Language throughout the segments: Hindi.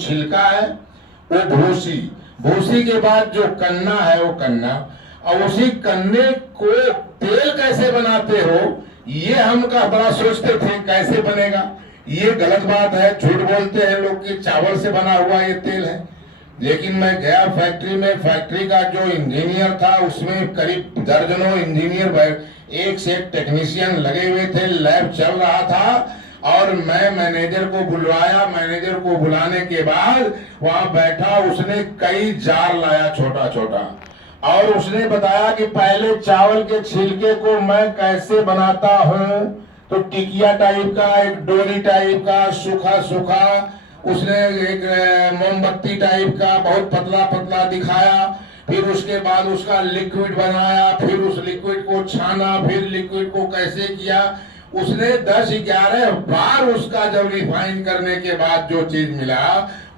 छिलका है वो भूसी, भूसी के बाद जो कन्ना है वो कन्ना, और उसी कन्ने को तेल कैसे बनाते हो ये हम का बड़ा सोचते थे कैसे बनेगा। ये गलत बात है, झूठ बोलते हैं लोग कि चावल से बना हुआ ये तेल है। लेकिन मैं गया फैक्ट्री में, फैक्ट्री का जो इंजीनियर था उसमें करीब दर्जनों इंजीनियर, एक से एक टेक्नीशियन लगे हुए थे, लैब चल रहा था। और मैं मैनेजर को बुलवाया, मैनेजर को बुलाने के बाद वहां बैठा, उसने कई जार लाया छोटा छोटा, और उसने बताया कि पहले चावल के छिलके को मैं कैसे बनाता हूं। तो टिकिया टाइप का, एक डोरी टाइप का, सूखा सूखा, उसने एक मोमबत्ती टाइप का बहुत पतला पतला दिखाया। फिर उसके बाद उसका लिक्विड बनाया, फिर उस लिक्विड को छाना, फिर लिक्विड को कैसे किया। उसने 10-11 बार उसका जब रिफाइन करने के बाद जो चीज मिला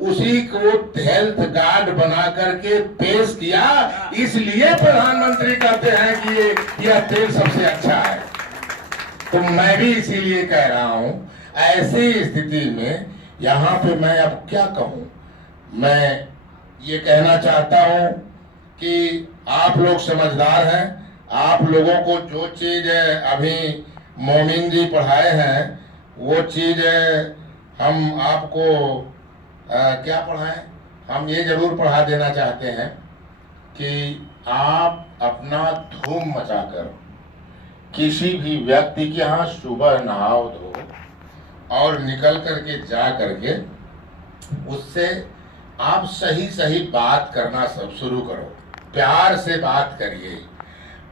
उसी को हेल्थ गार्ड बना करके पेश किया। इसलिए प्रधानमंत्री कहते हैं कि यह तेल सबसे अच्छा है। तो मैं भी इसीलिए कह रहा हूं, ऐसी स्थिति में यहाँ पे मैं अब क्या कहूं। मैं ये कहना चाहता हूं कि आप लोग समझदार हैं, आप लोगों को जो चीज अभी मोमिन जी पढ़ाए हैं वो चीज हम आपको क्या पढ़ाएं, हम ये जरूर पढ़ा देना चाहते हैं कि आप अपना धूम मचाकर किसी भी व्यक्ति के यहाँ सुबह नहाओ धो और निकल करके जा करके उससे आप सही सही बात करना सब शुरू करो, प्यार से बात करिए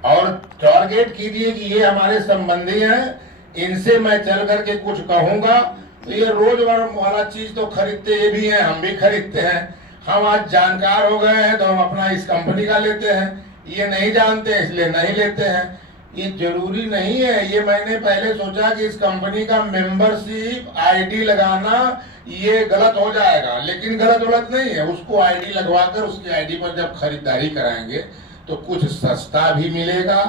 और टारगेट कीजिए कि ये हमारे संबंधी हैं, इनसे मैं चल करके कुछ कहूंगा तो ये रोज वाला चीज तो खरीदते ये भी हैं, हम भी खरीदते हैं। हम आज जानकार हो गए हैं तो हम अपना इस कंपनी का लेते हैं, ये नहीं जानते इसलिए नहीं लेते हैं। ये जरूरी नहीं है। ये मैंने पहले सोचा कि इस कंपनी का मेंबरशिप आईडी लगाना ये गलत हो जाएगा, लेकिन गलत नहीं है। उसको आईडी लगवाकर उसकी आईडी पर जब खरीदारी कराएंगे तो कुछ सस्ता भी मिलेगा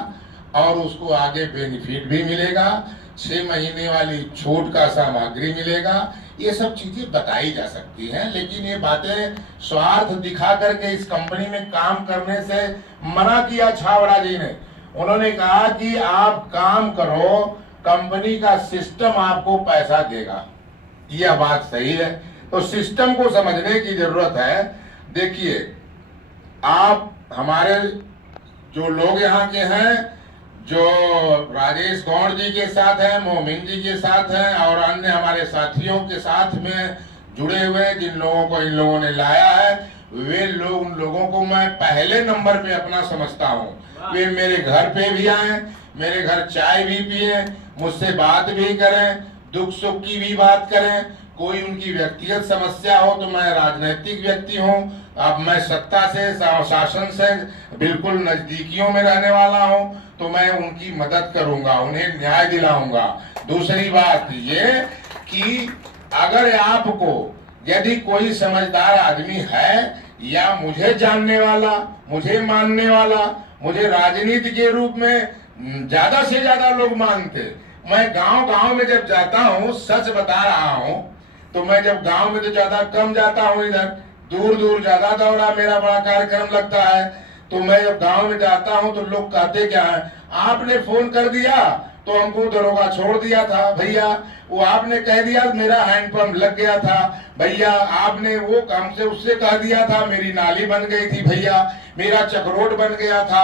और उसको आगे बेनिफिट भी मिलेगा, 6 महीने वाली छूट का सामग्री मिलेगा। ये सब चीजें बताई जा सकती हैं, लेकिन ये बातें स्वार्थ दिखा करके इस कंपनी में काम करने से मना किया छाबड़ा जी ने। उन्होंने कहा कि आप काम करो, कंपनी का सिस्टम आपको पैसा देगा। यह बात सही है, तो सिस्टम को समझने की जरूरत है। देखिए, आप हमारे जो लोग यहाँ के हैं, जो राजेश गौड़ जी के साथ हैं, मोमिन जी के साथ हैं और अन्य हमारे साथियों के साथ में जुड़े हुए जिन लोगों को इन लोगों ने लाया है, वे लोग, उन लोगों को मैं पहले नंबर पे अपना समझता हूँ। वे मेरे घर पे भी आए, मेरे घर चाय भी पिए, मुझसे बात भी करें, दुख सुख की भी बात करें। कोई उनकी व्यक्तिगत समस्या हो तो मैं राजनीतिक व्यक्ति हूँ, अब मैं सत्ता से शासन से बिल्कुल नजदीकियों में रहने वाला हूँ, तो मैं उनकी मदद करूंगा, उन्हें न्याय दिलाऊंगा। दूसरी बात ये कि अगर आपको यदि कोई समझदार आदमी है या मुझे जानने वाला, मुझे मानने वाला, मुझे राजनीति के रूप में ज्यादा से ज्यादा लोग मानते, मैं गांव गांव में जब जाता हूँ, सच बता रहा हूँ, तो मैं जब गांव में तो ज्यादा कम जाता हूँ, इधर दूर दूर ज्यादा दौरा मेरा बड़ा कार्यक्रम लगता है, तो मैं जब गांव में जाता हूँ तो लोग कहते क्या है, आपने फोन कर दिया तो हमको दरोगा छोड़ दिया था भैया, वो आपने कह दिया मेरा हैंडपंप लग गया था भैया, आपने वो काम से उससे कह दिया था मेरी नाली बन गई थी भैया, मेरा चक्रोट बन गया था।